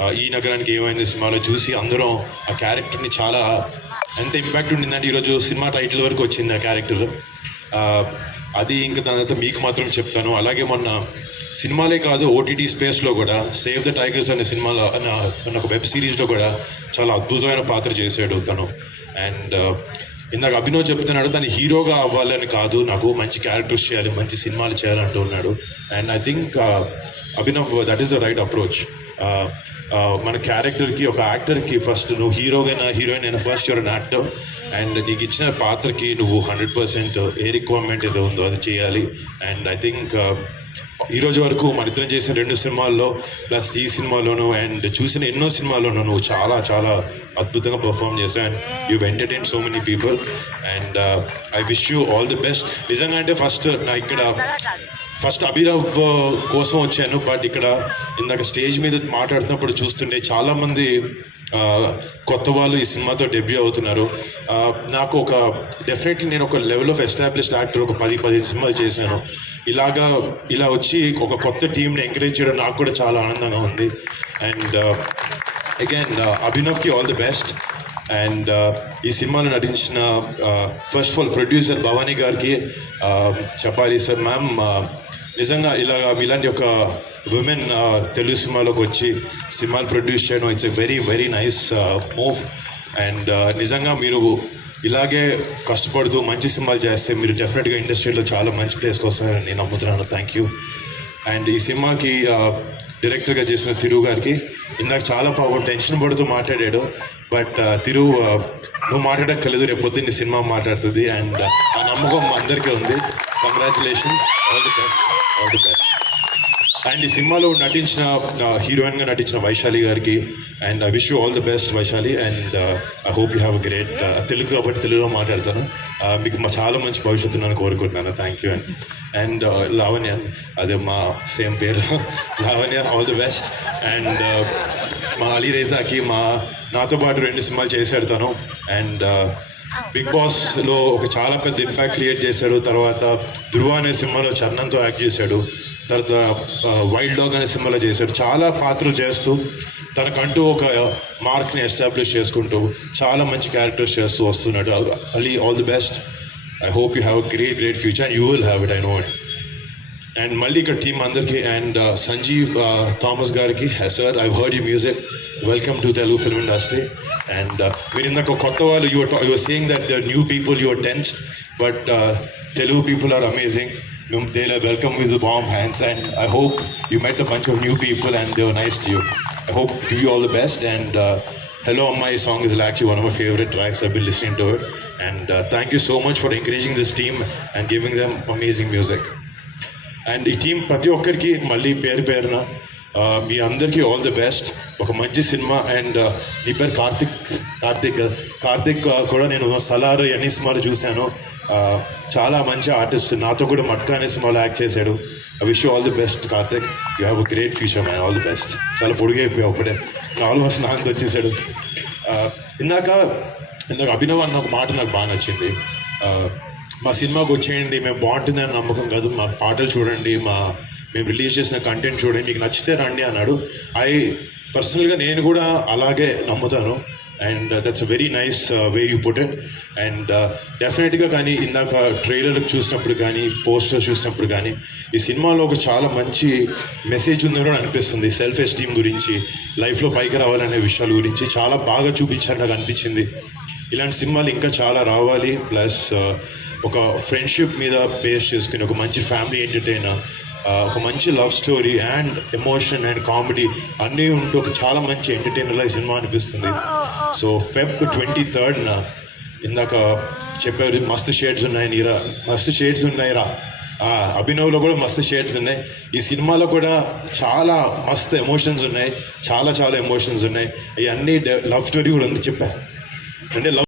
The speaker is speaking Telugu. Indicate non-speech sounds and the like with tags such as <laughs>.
ఈ నగరానికి ఏమైంది సినిమాలో చూసి అందరం ఆ క్యారెక్టర్ని చాలా ఎంత ఇంపాక్ట్ ఉండిందంటే ఈరోజు సినిమా టైటిల్ వరకు వచ్చింది ఆ క్యారెక్టర్ అది ఇంకా దాని తర్వాత మీకు మాత్రం చెప్తాను. అలాగే మొన్న సినిమాలే కాదు ఓటీటీ స్పేస్లో కూడా సేవ్ ద టైగర్స్ అనే సినిమాలో అన్న అన్న ఒక వెబ్ సిరీస్లో కూడా చాలా అద్భుతమైన పాత్ర చేశాడు తను. అండ్ ఇందాక అభినవ్ చెప్తున్నాడు తను హీరోగా అవ్వాలని కాదు నాకు మంచి క్యారెక్టర్స్ చేయాలి మంచి సినిమాలు చేయాలంటూ ఉన్నాడు. And I think Abhinav that is the right approach మన క్యారెక్టర్కి ఒక యాక్టర్కి ఫస్ట్ నువ్వు హీరోగైనా హీరోయిన్ అయినా first your an actor and నీకు ఇచ్చిన పాత్రకి నువ్వు హండ్రెడ్ పర్సెంట్ ఏ రిక్వైర్మెంట్ ఏదో ఉందో అది చేయాలి. అండ్ ఐ థింక్ ఈ రోజు వరకు మన ఇద్దరం చేసిన రెండు సినిమాల్లో ప్లస్ ఈ సినిమాలోను అండ్ చూసిన ఎన్నో సినిమాల్లోనూ నువ్వు చాలా చాలా అద్భుతంగా పర్ఫామ్ చేశావు and you entertain so many people and I wish you all the best నిజంగా అంటే ఫస్ట్ నా ఇక్కడ ఫస్ట్ అభినవ్ కోసం వచ్చాను బట్ ఇక్కడ ఇందాక స్టేజ్ మీద మాట్లాడుతున్నప్పుడు చూస్తుంటే చాలామంది కొత్త వాళ్ళు ఈ సినిమాతో డెబ్యూ అవుతున్నారు. నాకు ఒక డెఫినెట్లీ నేను ఒక లెవెల్ ఆఫ్ ఎస్టాబ్లిష్డ్ యాక్టర్ ఒక పది పది సినిమాలు చేశాను. ఇలాగా ఇలా వచ్చి ఒక కొత్త టీంని ఎంకరేజ్ చేయడం నాకు కూడా చాలా ఆనందంగా ఉంది. అండ్ అగైన్ అభినవ్కి ఆల్ ది బెస్ట్ అండ్ ఈ సినిమాలో నటించిన first of all producer Bhavani గారికి చెప్పాలి సార్ మ్యామ్ నిజంగా ఇలా ఇలాంటి ఒక ఉమెన్ తెలుగు సినిమాలోకి వచ్చి సినిమాలు ప్రొడ్యూస్ చేయడం it's a very very nice move and నిజంగా మీరు ఇలాగే కష్టపడుతూ మంచి సినిమాలు చేస్తే మీరు డెఫినెట్గా ఇండస్ట్రీలో చాలా మంచి ప్లేస్కి వస్తారని నేను నమ్ముతున్నాను. థ్యాంక్ యూ అండ్ ఈ సినిమాకి డైరెక్టర్గా చేసిన తిరువు గారికి ఇందాక చాలా పాపం టెన్షన్ పడుతూ మాట్లాడాడు. బట్ తిరువు నువ్వు మాట్లాడక్కర్లేదు రేపు పొద్దున్న సినిమా మాట్లాడుతుంది అండ్ ఆ uh, నమ్మకం మా అందరికీ ఉంది. Congratulations all the best all the best and ఈ సినిమాలో నటించిన uh, హీరోయిన్గా నటించిన వైశాలి గారికి and I wish you all the best Vaishali. And I hope you have great Telugu కాబట్టి తెలుగులో మాట్లాడతాను. Uh, మీకు మా చాలా మంచి భవిష్యత్తు నేను కోరుకుంటున్నాను. Thank you and and Lavanya అదే మా సేమ్ పేరు. <laughs> Lavanya all the best and మా అలీ రేజాకి మా నాతో పాటు రెండు సినిమాలు చేశాడు తను. అండ్ uh, బిగ్ బాస్లో ఒక చాలా పెద్ద ఇంపాక్ట్ క్రియేట్ చేశాడు. తర్వాత ధృవ అనే సినిమాలో చరణంతో యాక్ట్ చేశాడు. తర్వాత uh, వైల్డ్ డాగ్ అనే సినిమాలో చేశాడు. చాలా పాత్రలు చేస్తూ తనకంటూ ఒక uh, మార్క్ని ఎస్టాబ్లిష్ చేసుకుంటూ చాలా మంచి క్యారెక్టర్స్ చేస్తూ వస్తున్నాడు. Ali all the best I hope you have a great great future and you will have it I know it and మళ్ళీ ఇక్కడ టీం అందరికీ అండ్ సంజీవ్ థామస్ గారికి sir I heard you music welcome to Telugu film industry and మీరు ఇందాక ఒక కొత్త వాళ్ళు your your saying that the new people your tens but Telugu people are amazing they welcome with warm hands and I hope you met a bunch of new people and they nice to you I hope give you all the best and Hello Amma song is actually one of my favorite tracks. I've been listening to it. And uh, thank you so much for encouraging this team and giving them amazing music. And ఈ టీం ప్రతి ఒక్కరికి మళ్ళీ పేరు పేరున మీ అందరికీ ఆల్ ది బెస్ట్ ఒక మంచి సినిమా అండ్ మీ పేరు కార్తిక్ కార్తిక్ కార్తిక్ కూడా నేను సలార్ ఎన్ని సినిమాలు చూశాను. చాలా మంచి ఆర్టిస్ట్ నాతో కూడా మట్కా అనే సినిమాలో యాక్ట్ చేశాడు. I wish all the best Karthik. You have a great future man all the best చాలా పొడిగైపోయావు ఒకటే. ఆల్మోస్ట్ నాకు వచ్చేసాడు. ఇందాక ఇందాక అభినవ్ అన్న ఒక మాట నాకు బాగా నచ్చింది. మా సినిమాకి వచ్చేయండి మేము బాగుంటుందని నమ్మకం కాదు. మా పాటలు చూడండి మా మేము రిలీజ్ చేసిన కంటెంట్ చూడండి మీకు నచ్చితే రండి అన్నాడు. ఐ పర్సనల్గా నేను కూడా అలాగే నమ్ముతాను. And that's a very nice way you put it and డెఫినెట్గా కానీ ఇందాక ట్రైలర్ చూసినప్పుడు కానీ పోస్టర్ చూసినప్పుడు కానీ ఈ సినిమాలో ఒక చాలా మంచి మెసేజ్ ఉందని కూడా అనిపిస్తుంది. సెల్ఫ్ ఎస్టీమ్ గురించి లైఫ్లో పైకి రావాలనే విషయాల గురించి చాలా బాగా చూపించారు నాకు అనిపించింది. ఇలాంటి సినిమాలు ఇంకా చాలా రావాలి. ప్లస్ uh, ఒక ఫ్రెండ్షిప్ మీద బేస్ చేసుకుని ఒక మంచి ఫ్యామిలీ ఎంటర్టైనర్ uh, ఒక మంచి love story and emotion and comedy అన్నీ ఉంటూ ఒక చాలా మంచి ఎంటర్టైనర్ ఈ సినిమా అనిపిస్తుంది. సో ఫెబ్ ట్వంటీ థర్డ్న ఇందాక చెప్పారు మస్తు షేడ్స్ ఉన్నాయి నీరా మస్తు షేడ్స్ ఉన్నాయిరా అభినవ్లో కూడా మస్తు షేడ్స్ ఉన్నాయి. ఈ సినిమాలో కూడా చాలా మస్తు ఎమోషన్స్ ఉన్నాయి చాలా చాలా ఎమోషన్స్ ఉన్నాయి. ఇవన్నీ లవ్ స్టోరీ కూడా ఉంది చెప్పా. అంటే లవ్